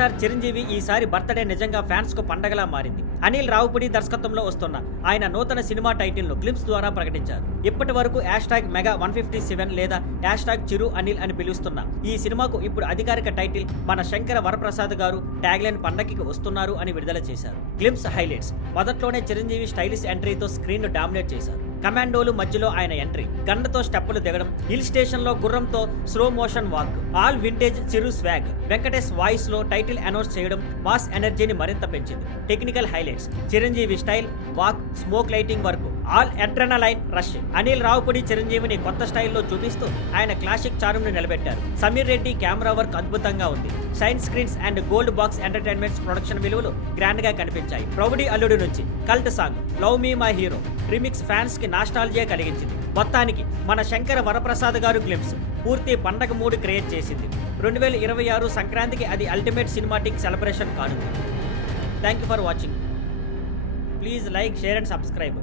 Megastar Chiranjeevi ఈసారి birthday నిజంగా fans కు పండగలా మారింది. అనిల్ రావుపుడి దర్శకత్వంలో వస్తున్న ఆయన నూతన సినిమా టైటిల్ ను గ్లింప్స్ ద్వారా ప్రకటించారు. ఇప్పటి వరకు #మెగా 157 లేదా #చిరు అనిల్ అని పిలుస్తున్న ఈ సినిమాకు ఇప్పుడు అధికారిక టైటిల్ మన శంకర వరప్రసాద్ గారు ట్యాగ్లైన్ పండగకి వస్తున్నారు అని విడుదల చేశారు. Glimpse highlights. మొదట్లోనే చిరంజీవి స్టైలిష్ ఎంట్రీతో స్క్రీన్ ను డామినేట్ చేశారు. కమాండోలు మధ్యలో ఆయన ఎంట్రీ, గన్నుతో స్టెప్పులు దిగడం, హిల్ స్టేషన్ లో గుర్రంతో slow motion walk, all vintage Chiru swag. Venkatesh voice లో టైటిల్ అనౌన్స్ చేయడం మాస్ ఎనర్జీని మరింత పెంచింది. Technical highlights. Chiranjeevi style, walk, smoke lighting వరకు all adrenaline rush. Anil Ravipudi చిరంజీవిని కొత్త స్టైల్లో చూపిస్తూ ఆయన క్లాసిక్ చారుమ్ ని నిలబెట్టారు. సమీర్ రెడ్డి కెమెరా వర్క్ అద్భుతంగా ఉంది. Shine screens and gold box entertainments production విలువలు గ్రాండ్ గా కనిపించాయి. ప్రౌఢి అల్లుడు నుంచి cult song love me my hero remix fans కి నాస్టాల్జియా కలిగించింది. మొత్తానికి మన శంకర వరప్రసాద్ గారు గ్లింప్స్ పూర్తి పండగ మూడ్ క్రియేట్ చేసింది. 2026 సంక్రాంతికి అది అల్టిమేట్ సినిమాటిక్ సెలబ్రేషన్ కానుంది. Thank you for watching. Please like, share and subscribe.